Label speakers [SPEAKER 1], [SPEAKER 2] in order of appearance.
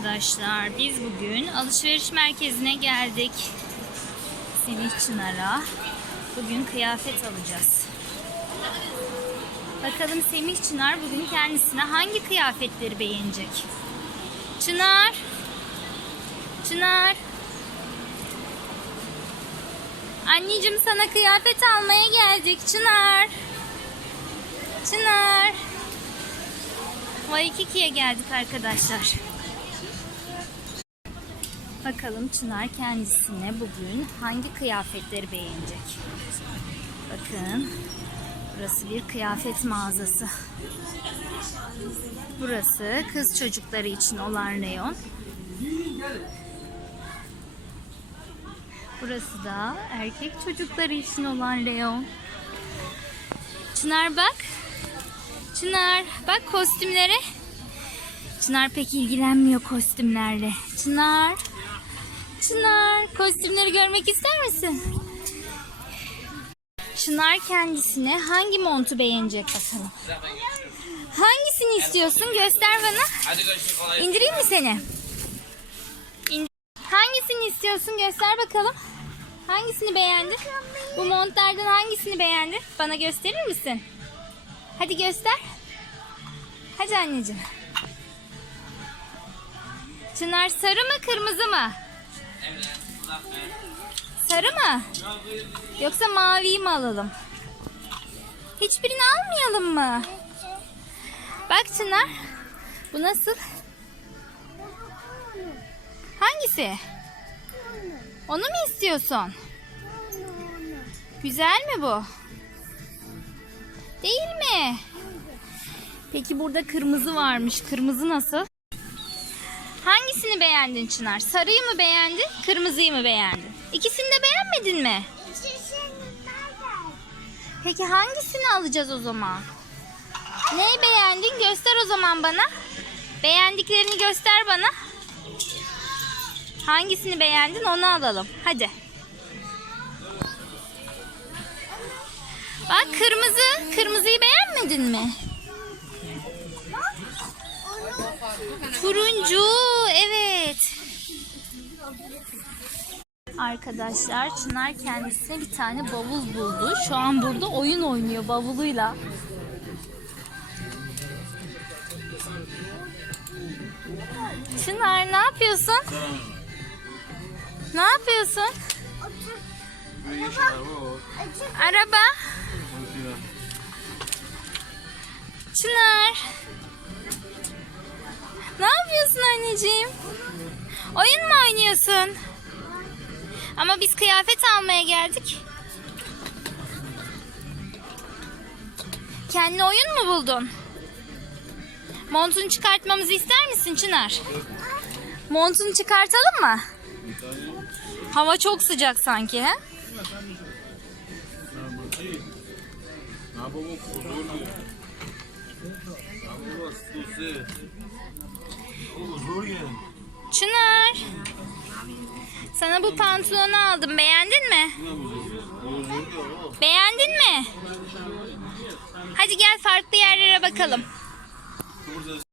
[SPEAKER 1] Arkadaşlar biz bugün alışveriş merkezine geldik. Semih Çınar'a. Bugün kıyafet alacağız. Bakalım Semih Çınar bugün kendisine hangi kıyafetleri beğenecek? Çınar! Çınar! Anneciğim sana kıyafet almaya geldik Çınar. Çınar. Waikiki'ye geldik arkadaşlar. Bakalım Çınar kendisine bugün hangi kıyafetleri beğenecek. Bakın. Burası bir kıyafet mağazası. Burası kız çocukları için olan reyon. Burası da erkek çocukları için olan reyon. Çınar bak. Çınar bak kostümlere. Çınar pek ilgilenmiyor kostümlerle. Çınar. Kostümleri görmek ister misin? Çınar kendisine hangi montu beğenecek bakalım. Hangisini istiyorsun? Göster bana. İndireyim mi seni? İn- Hangisini istiyorsun? Göster bakalım. Hangisini beğendin? Bu montlardan hangisini beğendin? Bana gösterir misin? Hadi göster. Hadi anneciğim. Çınar sarı mı kırmızı mı? Sarı mı? Yoksa maviyi mi alalım? Hiçbirini almayalım mı? Bak Çınar. Bu nasıl? Hangisi? Onu mu istiyorsun? Güzel mi bu? Değil mi? Peki burada kırmızı varmış. Kırmızı nasıl? Hangisini beğendin Çınar? Sarıyı mı beğendin, kırmızıyı mı beğendin? İkisini de beğenmedin mi? Peki hangisini alacağız o zaman? Neyi beğendin? Göster o zaman bana. Beğendiklerini göster bana. Hangisini beğendin onu alalım. Hadi. Bak kırmızı. Kırmızıyı beğenmedin mi? Turuncu. Arkadaşlar Çınar kendisine bir tane bavul buldu. Şu an burada oyun oynuyor bavuluyla. Çınar ne yapıyorsun? Ne yapıyorsun? Araba. Çınar. Ne yapıyorsun anneciğim? Oyun mu oynuyorsun? Ama biz kıyafet almaya geldik. Kendine oyun mu buldun? Montunu çıkartmamızı ister misin Çınar? Montunu çıkartalım mı? Hava çok sıcak sanki he? Çınar. Sana bu pantolonu aldım. Beğendin mi? Beğendin mi? Hadi gel farklı yerlere bakalım.